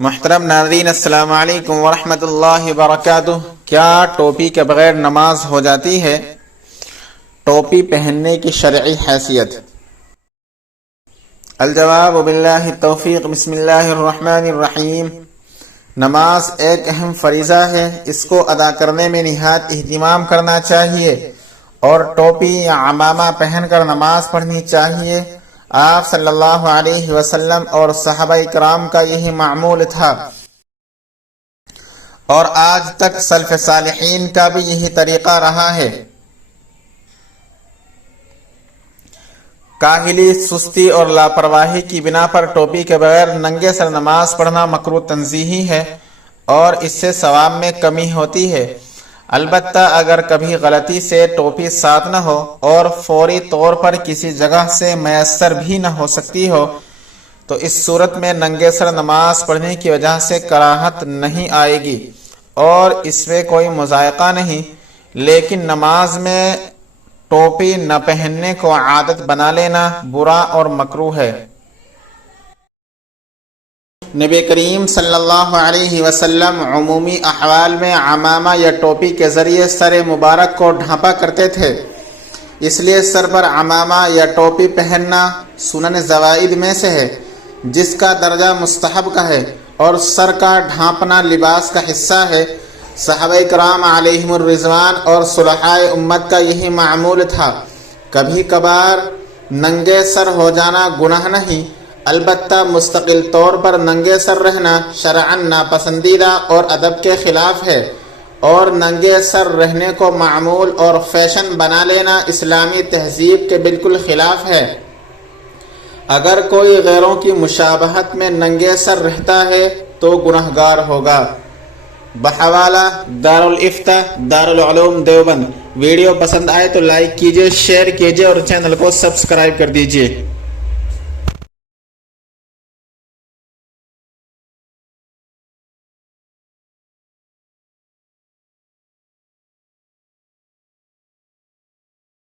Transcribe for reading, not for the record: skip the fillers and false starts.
محترم ناظرین، السلام علیکم ورحمۃ اللہ وبرکاتہ۔ کیا ٹوپی کے بغیر نماز ہو جاتی ہے؟ ٹوپی پہننے کی شرعی حیثیت۔ الجواب باللہ التوفیق۔ بسم اللہ الرحمن الرحیم۔ نماز ایک اہم فریضہ ہے، اس کو ادا کرنے میں نہایت اہتمام کرنا چاہیے اور ٹوپی یا عمامہ پہن کر نماز پڑھنی چاہیے۔ آپ صلی اللہ علیہ وسلم اور صحابہ کرام کا یہی معمول تھا، اور آج تک سلف صالحین کا بھی یہی طریقہ رہا ہے۔ کاہلی، سستی اور لاپرواہی کی بنا پر ٹوپی کے بغیر ننگے سر نماز پڑھنا مکروہ تنزیہی ہے اور اس سے ثواب میں کمی ہوتی ہے۔ البتہ اگر کبھی غلطی سے ٹوپی ساتھ نہ ہو اور فوری طور پر کسی جگہ سے میسر بھی نہ ہو سکتی ہو تو اس صورت میں ننگے سر نماز پڑھنے کی وجہ سے کراہت نہیں آئے گی اور اس میں کوئی مضائقہ نہیں، لیکن نماز میں ٹوپی نہ پہننے کو عادت بنا لینا برا اور مکروہ ہے۔ نبی کریم صلی اللہ علیہ وسلم عمومی احوال میں عمامہ یا ٹوپی کے ذریعے سر مبارک کو ڈھانپا کرتے تھے، اس لیے سر پر عمامہ یا ٹوپی پہننا سنن زوائد میں سے ہے، جس کا درجہ مستحب کا ہے، اور سر کا ڈھانپنا لباس کا حصہ ہے۔ صحابہ کرام علیہم الرضوان اور صلحاء امت کا یہی معمول تھا۔ کبھی کبھار ننگے سر ہو جانا گناہ نہیں، البتہ مستقل طور پر ننگے سر رہنا شرعاً ناپسندیدہ اور ادب کے خلاف ہے، اور ننگے سر رہنے کو معمول اور فیشن بنا لینا اسلامی تہذیب کے بالکل خلاف ہے۔ اگر کوئی غیروں کی مشابہت میں ننگے سر رہتا ہے تو گنہگار ہوگا۔ بحوالہ دارالافتاء دارالعلوم دیوبند۔ ویڈیو پسند آئے تو لائک کیجیے، شیئر کیجیے اور چینل کو سبسکرائب کر دیجیے۔